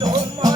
Oh my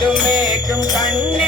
கண்டும் மேக்கும் கண்ணே